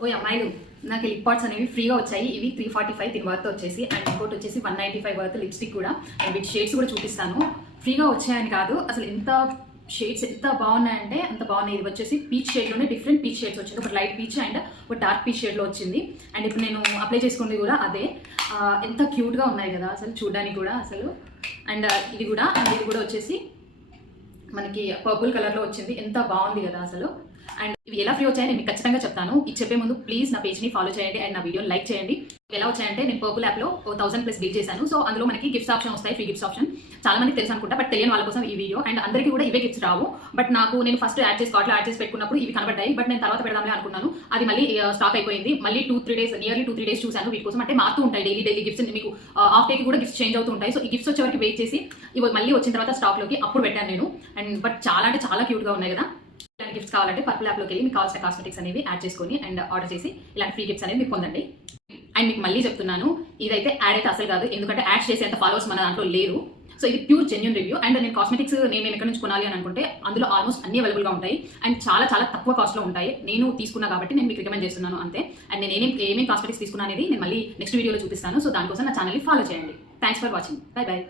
ఓ అమ్మాయిలు నాకు lip pots అనేవి ఫ్రీగా వచ్చాయి. ఇవి 345 దీని వర్త్ వచ్చేసి, అండ్ ఇంకోటి వచ్చేసి 195 వర్త్ లిప్స్టిక్ కూడా. అండ్ వీటి షేడ్స్ కూడా చూపిస్తాను. ఫ్రీగా వచ్చాయని కాదు, అసలు ఎంత షేడ్స్ ఎంత బాగున్నాయంటే అంత బాగున్నాయి. ఇది వచ్చేసి పీచ్ షేడ్లోనే డిఫరెంట్ పీచ్ షేడ్స్ వచ్చింది. ఒక లైట్ పీచ్ అండ్ ఒక డార్క్ పీచ్ షేడ్లో వచ్చింది. అండ్ ఇప్పుడు నేను అప్లై చేసుకున్నది కూడా అదే. ఎంత క్యూట్గా ఉన్నాయి కదా అసలు చూడడానికి కూడా అసలు. అండ్ ఇది కూడా వచ్చేసి మనకి పర్పుల్ కలర్లో వచ్చింది. ఎంత బాగుంది కదా అసలు. అండ్ ఇవి ఎలా ఫ్రీ వచ్చాయని నేను మీకు ఖచ్చితంగా చెప్తాను. ఇది చెప్పే ముందు ప్లీజ్ నా పేజ్ని ఫాలో చేయండి అండ్ నా వీడియోని లైక్ చేయండి. ఎలా వచ్చాయంటే నేను పర్పుల్ యాప్లో 1000+ బిల్ చేశాను. సో అందులో మనకి గిఫ్ట్స్ ఆప్షన్ వస్తాయి, ఫ్రీ గిఫ్ట్స్ ఆప్షన్. చాలా మందికి తెలుసు అనుకుంటా, బట్ తెలియని వాళ్ళ కోసం ఈ వీడియో. అండ్ అందరికీ కూడా ఇవే గిఫ్ట్స్ రావు. బట్ నేను ఫస్ట్ కార్ట్లో యాడ్ చేసి పెట్టుకున్నప్పుడు ఇవి కనబడ్డాయి. బట్ నేను తర్వాత పెడదాంలే అనుకున్నాను. అది మళ్ళీ స్టాక్ అయిపోయింది. మళ్ళీ 2-3 డేస్ చూశాను వీటి కోసం. అంటే మారుతూ ఉంటాయి డైలీ గిఫ్ట్స్. మీకు హాఫ్ డేకి కూడా గిఫ్ట్స్ చేంజ్ అవుతూ ఉంటాయి. సో ఈ గిఫ్ట్స్ వచ్చే వరకు వెయిట్ చేసి ఇవి మళ్ళీ వచ్చిన తర్వాత స్టాక్లోకి అప్పుడు పెట్టాను నేను. అండ్ బట్ చాలా అంటే చాలా క్యూట్గా ఉన్నాయి కదా. ఇలాంటి గిఫ్ట్స్ కావాలంటే పర్పుల్ యాప్లోకి వెళ్ళి మీకు కావాల్సిన కాస్మెటిక్స్ అనేవి యాడ్ చేసుకొని అండ్ ఆర్డర్ చేసి ఇలాంటి ఫ్రీ గిఫ్ట్స్ అనేవి మీకు పొందండి. అండ్ మీకు మళ్ళీ చెప్తున్నాను, ఇదైతే యాడ్ అయితే అసలు కాదు, ఎందుకంటే యాడ్ చేసేంత ఫాలోవర్స్ మన దాంట్లో లేరు. సో ఇది ప్యూర్ జెన్యూన్ రివ్యూ. అండ్ నేను కాస్మెటిక్స్ నేను ఎక్కడి నుంచి కొనాలి అని అనుకుంటే అందులో ఆల్మోస్ట్ అన్ని అవైలబుల్గా ఉంటాయి అండ్ చాలా చాలా తక్కువ కాస్ట్లో ఉంటాయి. నేను తీసుకున్నా కాబట్టి నేను మీకు రికమెండ్ చేస్తున్నాను అంతే. అండ్ నేను ఏమేమి కాస్మెటిక్స్ తీసుకున్నా అనేది నేను మళ్ళీ నెక్స్ట్ వీడియోలో చూపిస్తాను. సో దానికోసం నా ఛానల్ని ఫాలో చేయండి. Thanks for watching. By by.